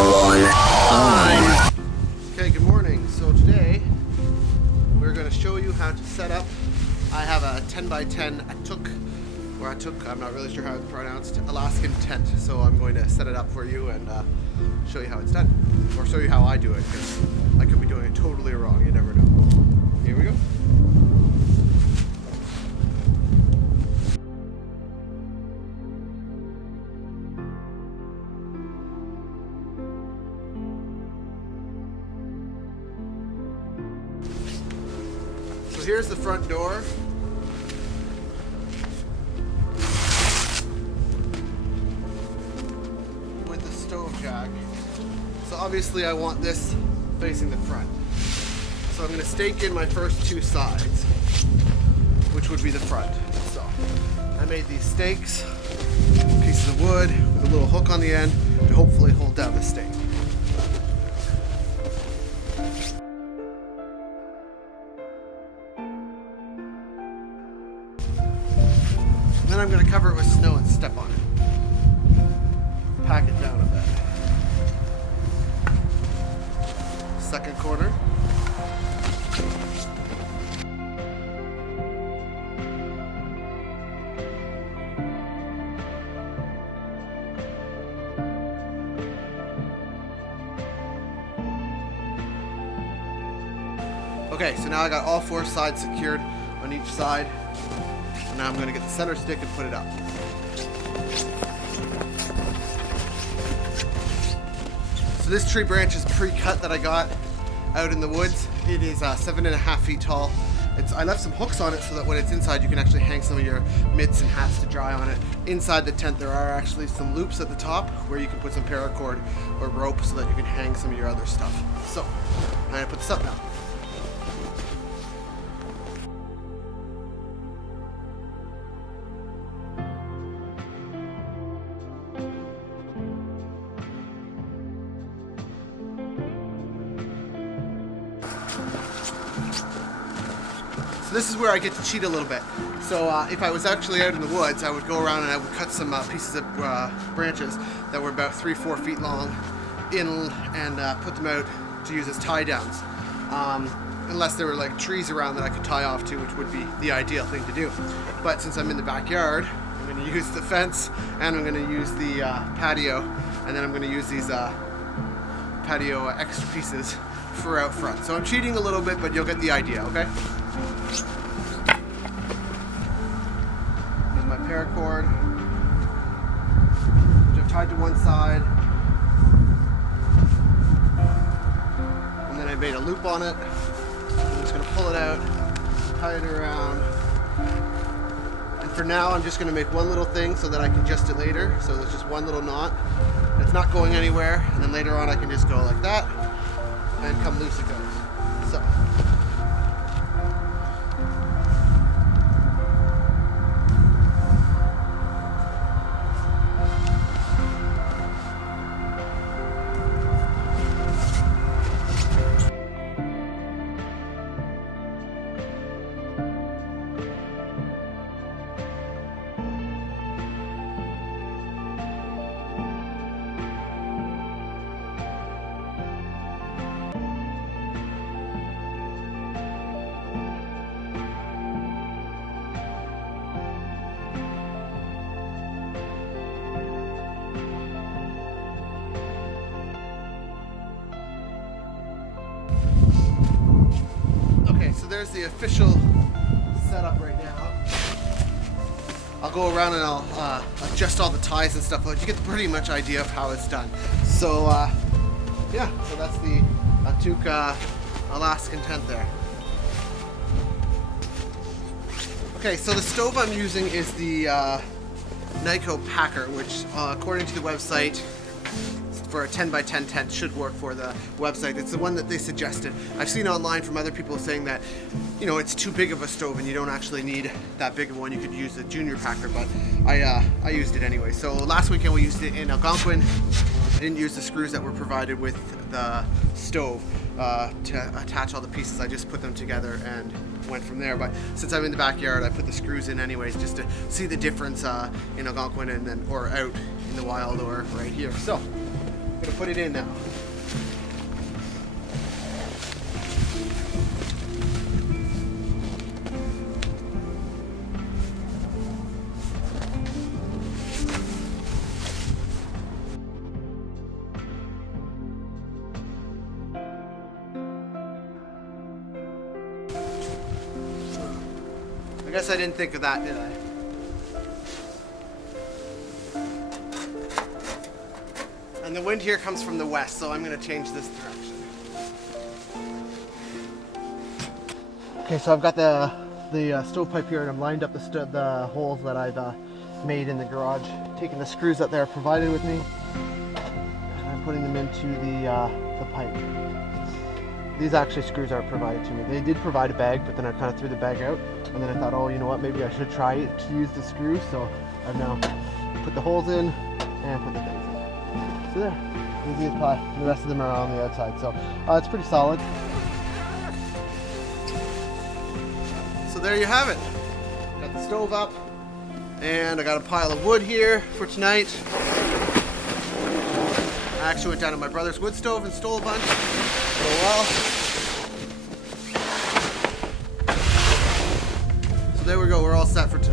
on. Okay, good morning. So today we're going to show you how to set up. I have a 10x10 Atuk, I'm not really sure how it's pronounced, Alaskan tent. So I'm going to set it up for you and show you how it's done. Or show you how I do it, because I could be doing it totally wrong. You never know. Here we go. So here's the front door. With the stove jack. So obviously I want this facing the front. So I'm going to stake in my first two sides, which would be the front. So I made these stakes, pieces of wood with a little hook on the end to hopefully hold down the stake. Then I'm going to cover it with snow and step on it. Pack it down a bit. Second corner. Okay, so now I got all four sides secured on each side. And now I'm going to get the center stick and put it up. So this tree branch is pre-cut that I got out in the woods. It is 7.5 feet tall. I left some hooks on it so that when it's inside you can actually hang some of your mitts and hats to dry on it. Inside the tent there are actually some loops at the top where you can put some paracord or rope so that you can hang some of your other stuff. So I'm going to put this up now. So this is where I get to cheat a little bit. So if I was actually out in the woods, I would go around and I would cut some pieces of branches that were about 3-4 feet long in and put them out to use as tie downs. Unless there were like trees around that I could tie off to, which would be the ideal thing to do. But since I'm in the backyard, I'm going to use the fence and I'm going to use the patio, and then I'm going to use these patio extra pieces for out front. So I'm cheating a little bit, but you'll get the idea, okay? Here's my paracord, which I've tied to one side. And then I made a loop on it. I'm just going to pull it out, tie it around. And for now, I'm just going to make one little thing so that I can adjust it later. So there's just one little knot. It's not going anywhere. And then later on, I can just go like that and come loose it goes. So. So there's the official setup right now. I'll go around and I'll adjust all the ties and stuff, but you get the pretty much idea of how it's done. So yeah, so that's the Atuk Alaskan tent there. Okay, so the stove I'm using is the Nyko Packer, which according to the website, for a 10x10 tent should work for the website. It's the one that they suggested. I've seen online from other people saying that, you know, it's too big of a stove and you don't actually need that big of one. You could use the junior packer, but I used it anyway. So last weekend we used it in Algonquin. I didn't use the screws that were provided with the stove to attach all the pieces. I just put them together and went from there. But since I'm in the backyard, I put the screws in anyways, just to see the difference in Algonquin and then or out in the wild or right here. So I'm gonna put it in now. I guess I didn't think of that, did I? And the wind here comes from the west, so I'm going to change this direction. Okay, so I've got the stovepipe here, and I'm lined up the holes that I've made in the garage, taking the screws that they're provided with me, and I'm putting them into the pipe. These actually screws aren't provided to me. They did provide a bag, but then I kind of threw the bag out, and then I thought, oh, you know what, maybe I should try to use the screws, so I've now put the holes in and put the things in. So there, easy as pie. The rest of them are on the outside, so it's pretty solid. So there you have it. Got the stove up, and I got a pile of wood here for tonight. I actually went down to my brother's wood stove and stole a bunch. Oh well. So there we go, we're all set for tonight.